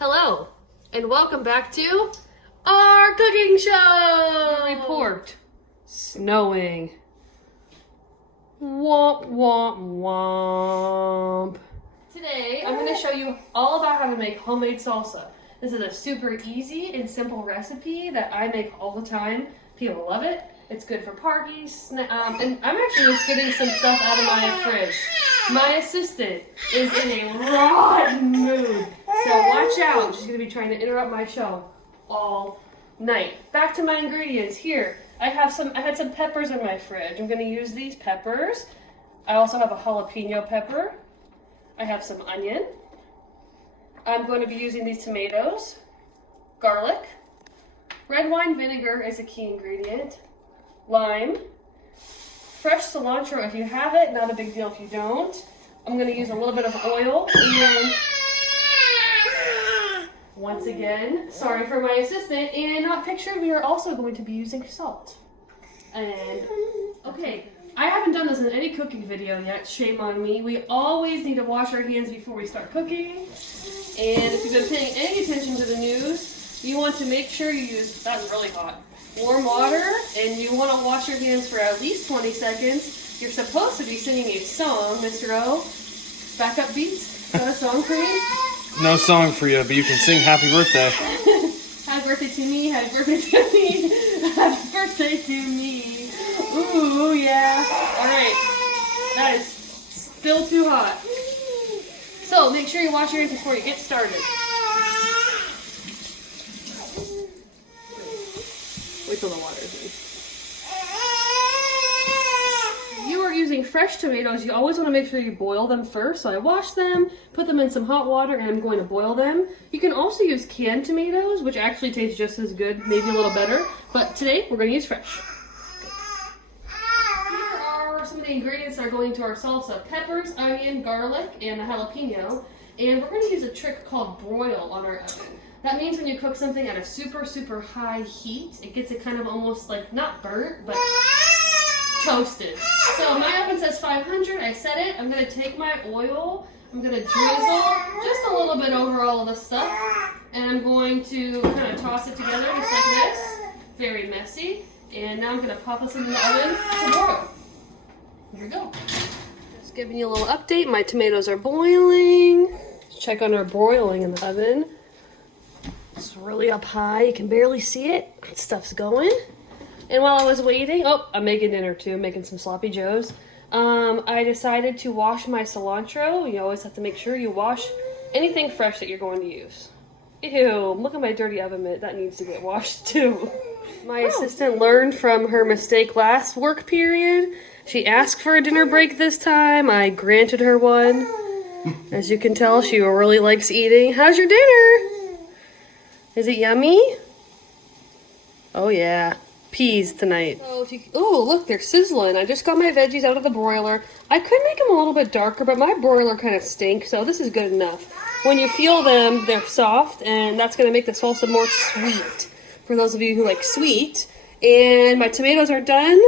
Hello, and welcome back to our cooking show! Report. Snowing. Womp womp womp. Today, I'm going to show you all about how to make homemade salsa. This is a super easy and simple recipe that I make all the time. People love it. It's good for parties, and I'm actually just getting some stuff out of my fridge. My assistant is in a rotten mood, so watch out. She's going to be trying to interrupt my show all night. Back to my ingredients. Here, I had some peppers in my fridge. I'm going to use these peppers. I also have a jalapeno pepper. I have some onion. I'm going to be using these tomatoes, garlic, red wine vinegar is a key ingredient, lime, fresh cilantro if you have it, not a big deal if you don't. I'm going to use a little bit of oil and once again, sorry for my assistant, and not pictured, we are also going to be using salt. And, okay, I haven't done this in any cooking video yet, shame on me. We always need to wash our hands before we start cooking. And if you've been paying any attention to the news, you want to make sure you use, that's really hot, warm water, and you want to wash your hands for at least 20 seconds. You're supposed to be singing a song, Mr. O. Backup beats? Got a song for me? No song for you, but you can sing Happy Birthday. Happy birthday to me, happy birthday to me, happy birthday to me. Ooh, yeah. Alright, that is still too hot. So make sure you wash your hands before you get started. Wait till the water is in. You are using fresh tomatoes. You always want to make sure you boil them first. So I wash them, put them in some hot water, and I'm going to boil them. You can also use canned tomatoes, which actually taste just as good, maybe a little better. But today, we're going to use fresh. Here are some of the ingredients that are going to our salsa. Peppers, onion, garlic, and a jalapeno. And we're going to use a trick called broil on our oven. That means when you cook something at a super, super high heat, it gets it kind of almost like, not burnt, but toasted. So my oven says 500, I set it. I'm going to take my oil, I'm going to drizzle just a little bit over all of this stuff, and I'm going to kind of toss it together just like this. Very messy. And now I'm going to pop this into the oven to broil. Here we go. Just giving you a little update. My tomatoes are boiling. Check on our broiling in the oven. It's really up high. You can barely see it. Stuff's going. And while I was waiting, I'm making dinner too. I'm making some sloppy joes. I decided to wash my cilantro. You always have to make sure you wash anything fresh that you're going to use. Ew, look at my dirty oven mitt. That needs to get washed too. My assistant learned from her mistake last work period. She asked for a dinner break this time. I granted her one. As you can tell, she really likes eating. How's your dinner? Is it yummy? Oh yeah. Peas tonight. Oh, look, they're sizzling. I just got my veggies out of the broiler. I could make them a little bit darker, but my broiler kind of stinks, so this is good enough. When you feel them, they're soft, and that's going to make the salsa more sweet. For those of you who like sweet. And my tomatoes are done.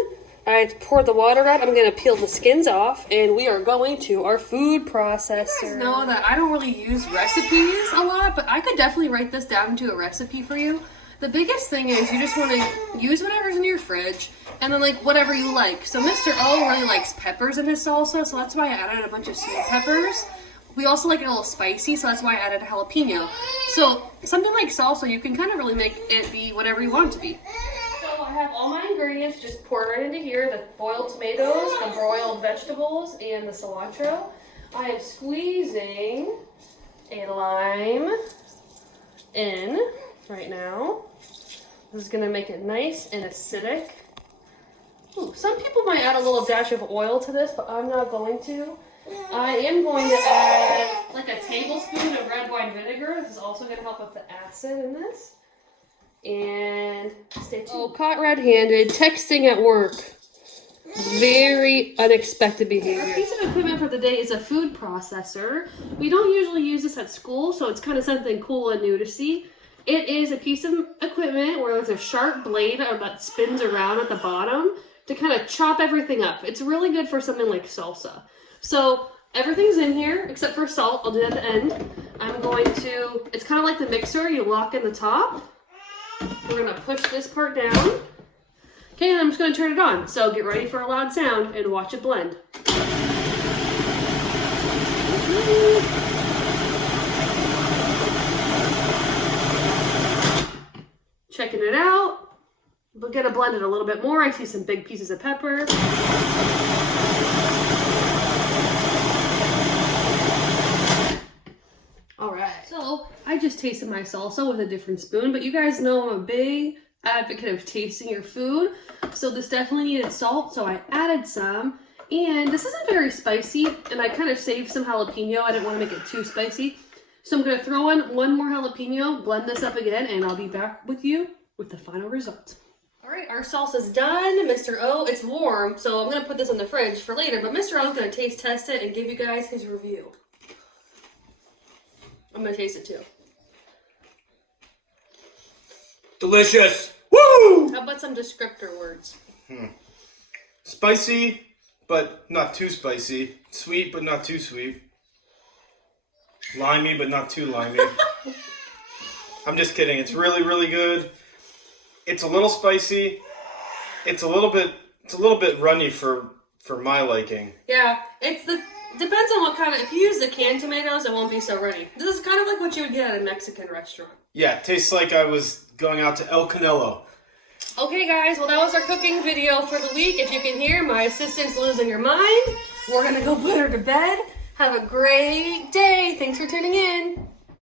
I poured the water out. I'm going to peel the skins off, and we are going to our food processor. You guys know that I don't really use recipes a lot, but I could definitely write this down to a recipe for you. The biggest thing is you just want to use whatever's in your fridge and then like whatever you like. So Mr. O really likes peppers in his salsa, so that's why I added a bunch of sweet peppers. We also like it a little spicy, so that's why I added a jalapeno. So something like salsa, you can kind of really make it be whatever you want it to be. So I have all my ingredients just poured right into here. The boiled tomatoes, the broiled vegetables, and the cilantro. I am squeezing a lime in right now. This is going to make it nice and acidic. Ooh, some people might add a little dash of oil to this, but I'm not going to. I am going to add like a tablespoon of red wine vinegar. This is also going to help with the acid in this. And stay tuned. Oh, caught red-handed, texting at work. Very unexpected behavior. Our piece of equipment for the day is a food processor. We don't usually use this at school, so it's kind of something cool and new to see. It is a piece of equipment where there's a sharp blade that spins around at the bottom to kind of chop everything up. It's really good for something like salsa. So Everything's in here except for salt. I'll do that at the end. I'm going to, it's kind of like the mixer. You lock in the top. We're going to push this part down. Okay, and I'm just going to turn it on. So get ready for a loud sound and watch it blend. Checking it out. We're going to blend it a little bit more. I see some big pieces of pepper. Alright, so I just tasted my salsa with a different spoon, but you guys know I'm a big advocate of tasting your food. So this definitely needed salt, so I added some. And this isn't very spicy, and I kind of saved some jalapeno. I didn't want to make it too spicy. So I'm going to throw in one more jalapeno, blend this up again, and I'll be back with you with the final result. Alright, our salsa's done. Mr. O, it's warm, so I'm going to put this in the fridge for later, but Mr. O is going to taste test it and give you guys his review. I'm going to taste it too. Delicious! Woo! How about some descriptor words? Spicy, but not too spicy. Sweet, but not too sweet. Limey, but not too limey. I'm just kidding. It's really, really good. It's a little spicy. It's a little bit runny for my liking. Yeah, depends on what kind of, if you use the canned tomatoes, it won't be so runny. This is kind of like what you would get at a Mexican restaurant. Yeah, it tastes like I was going out to El Canelo. Okay guys, well that was our cooking video for the week. If you can hear, my assistant's losing her mind. We're gonna go put her to bed. Have a great day. Thanks for tuning in.